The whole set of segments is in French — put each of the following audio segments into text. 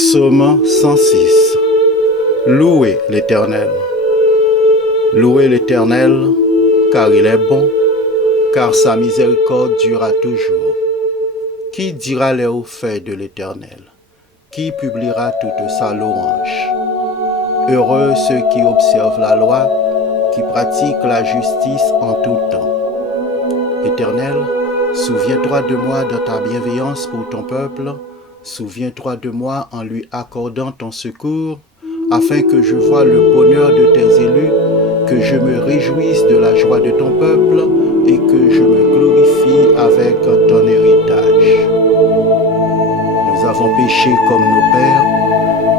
Psaume 106. Louez l'Éternel. Louez l'Éternel, car il est bon, car sa miséricorde durera toujours. Qui dira les hauts faits de l'Éternel? Qui publiera toute sa louange? Heureux ceux qui observent la loi, qui pratiquent la justice en tout temps. Éternel, souviens-toi de moi dans ta bienveillance pour ton peuple. Souviens-toi de moi en lui accordant ton secours, afin que je voie le bonheur de tes élus, que je me réjouisse de la joie de ton peuple et que je me glorifie avec ton héritage. Nous avons péché comme nos pères,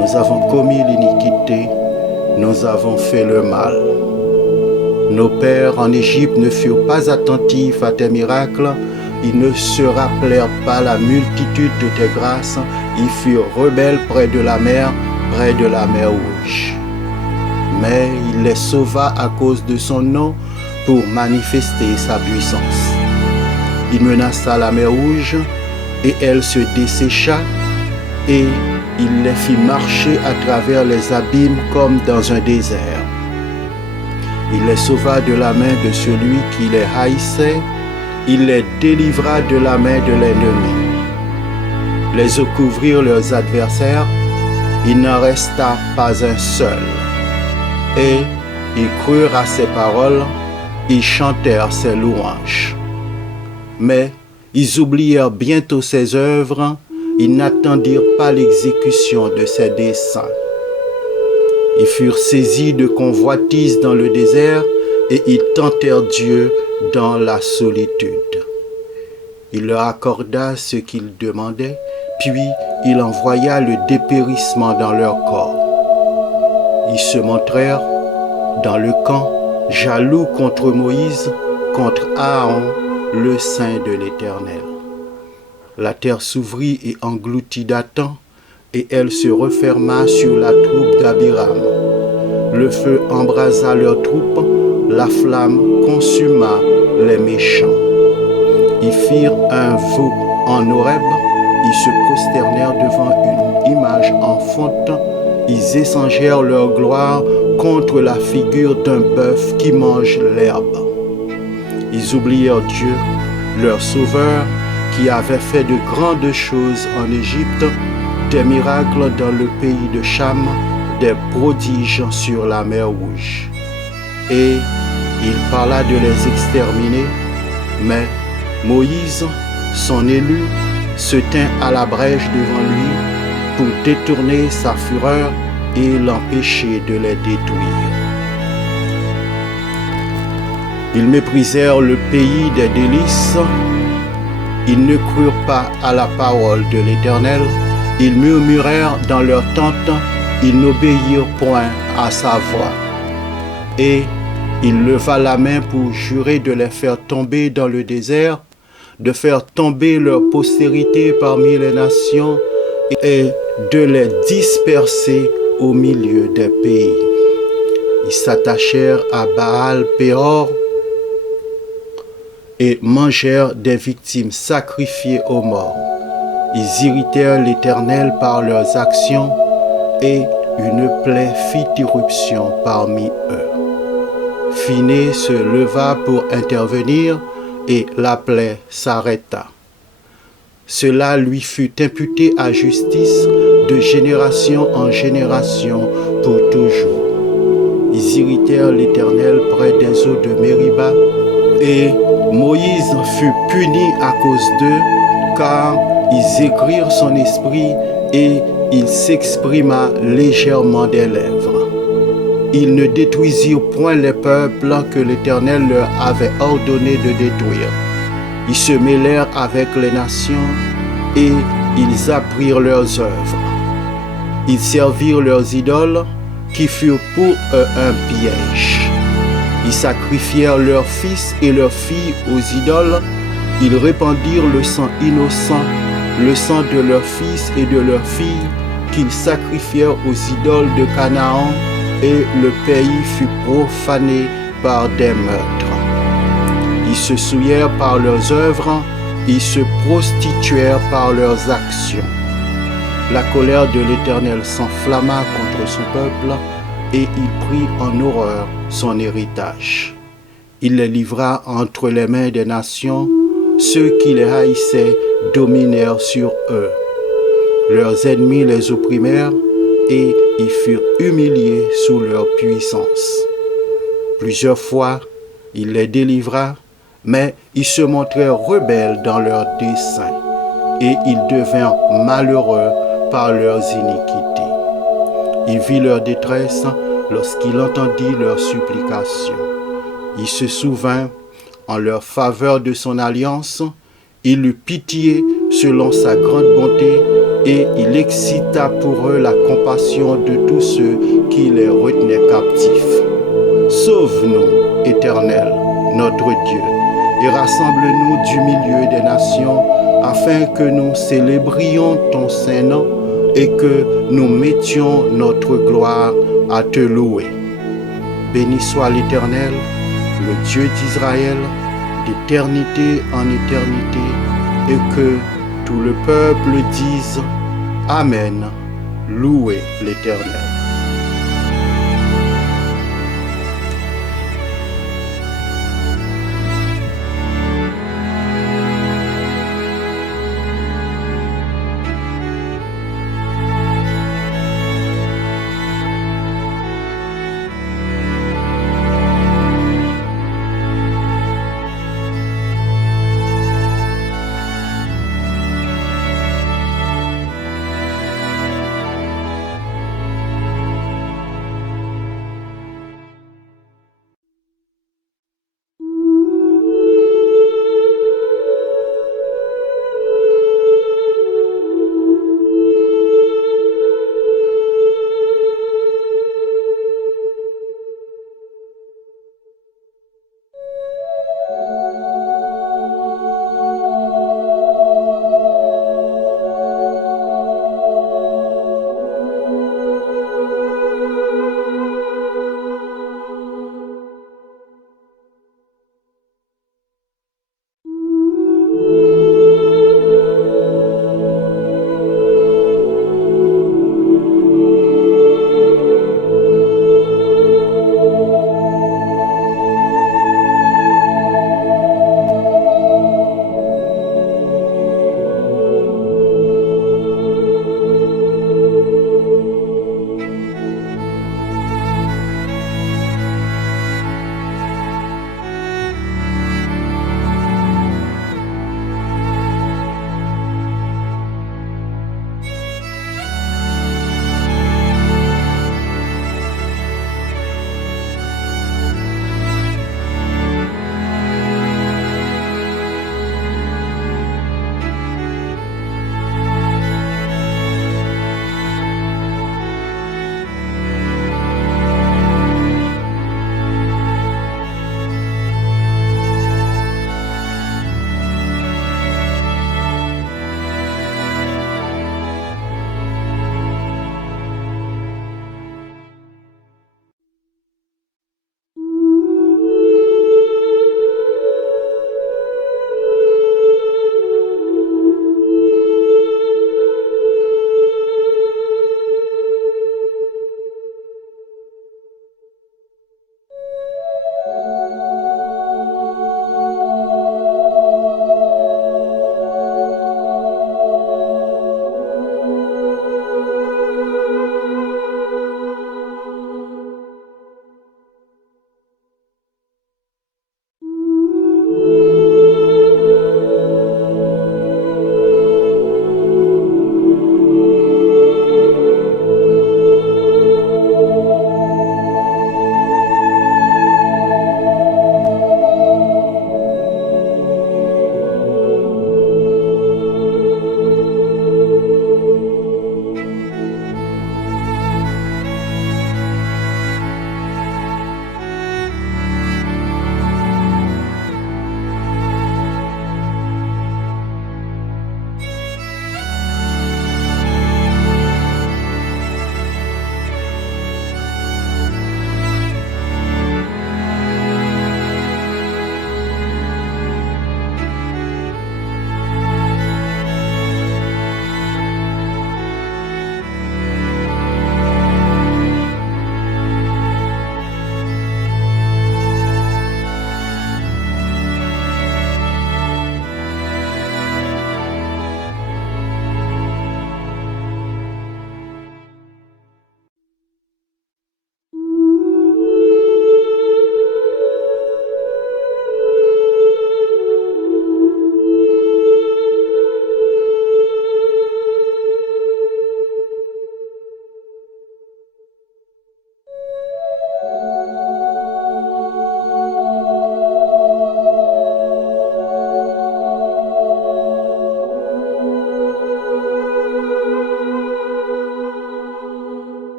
nous avons commis l'iniquité, nous avons fait le mal. Nos pères en Égypte ne furent pas attentifs à tes miracles, ils ne se rappelèrent pas la multitude de tes grâces, ils furent rebelles près de la mer Rouge. Mais il les sauva à cause de son nom pour manifester sa puissance. Il menaça la mer Rouge et elle se dessécha et il les fit marcher à travers les abîmes comme dans un désert. Il les sauva de la main de celui qui les haïssait. Il les délivra de la main de l'ennemi. Les eaux couvrirent leurs adversaires, il n'en resta pas un seul. Et ils crurent à ses paroles, ils chantèrent ses louanges. Mais ils oublièrent bientôt ses œuvres, ils n'attendirent pas l'exécution de ses desseins. Ils furent saisis de convoitise dans le désert et ils tentèrent Dieu dans la solitude. Il leur accorda ce qu'ils demandaient, puis il envoya le dépérissement dans leur corps. Ils se montrèrent dans le camp, jaloux contre Moïse, contre Aaron, le saint de l'Éternel. La terre s'ouvrit et engloutit Dathan, et elle se referma sur la troupe d'Abiram. Le feu embrasa leurs troupes, la flamme consuma les méchants. Ils firent un veau en Horeb, ils se prosternèrent devant une image en fonte, ils échangèrent leur gloire contre la figure d'un bœuf qui mange l'herbe. Ils oublièrent Dieu, leur sauveur, qui avait fait de grandes choses en Égypte, des miracles dans le pays de Cham, des prodiges sur la mer Rouge. Et il parla de les exterminer, mais Moïse, son élu, se tint à la brèche devant lui pour détourner sa fureur et l'empêcher de les détruire. Ils méprisèrent le pays des délices, ils ne crurent pas à la parole de l'Éternel, ils murmurèrent dans leur tente, ils n'obéirent point à sa voix. Et il leva la main pour jurer de les faire tomber dans le désert, de faire tomber leur postérité parmi les nations et de les disperser au milieu des pays. Ils s'attachèrent à Baal-Péor et mangèrent des victimes sacrifiées aux morts. Ils irritèrent l'Éternel par leurs actions et une plaie fit irruption parmi eux. Phiné se leva pour intervenir et la plaie s'arrêta. Cela lui fut imputé à justice de génération en génération pour toujours. Ils irritèrent l'Éternel près des eaux de Mériba et Moïse fut puni à cause d'eux, car ils aigrirent son esprit et il s'exprima légèrement des lèvres. Ils ne détruisirent point les peuples que l'Éternel leur avait ordonné de détruire. Ils se mêlèrent avec les nations et ils apprirent leurs œuvres. Ils servirent leurs idoles qui furent pour eux un piège. Ils sacrifièrent leurs fils et leurs filles aux idoles. Ils répandirent le sang innocent, le sang de leurs fils et de leurs filles qu'ils sacrifièrent aux idoles de Canaan, et le pays fut profané par des meurtres. Ils se souillèrent par leurs œuvres, ils se prostituèrent par leurs actions. la colère de l'Éternel s'enflamma contre son peuple et il prit en horreur son héritage. Il les livra entre les mains des nations, ceux qui les haïssaient dominèrent sur eux. Leurs ennemis les opprimèrent et ils furent humiliés sous leur puissance. Plusieurs fois, il les délivra, mais ils se montrèrent rebelles dans leurs desseins et ils devinrent malheureux par leurs iniquités. Il vit leur détresse lorsqu'il entendit leurs supplications. Il se souvint en leur faveur de son alliance, il eut pitié selon sa grande bonté et il excita pour eux la compassion de tous ceux qui les retenaient captifs. Sauve-nous, Éternel, notre Dieu, et rassemble-nous du milieu des nations, afin que nous célébrions ton saint nom et que nous mettions notre gloire à te louer. Béni soit l'Éternel, le Dieu d'Israël, d'éternité en éternité, et que tout le peuple dise Amen, louez l'Éternel.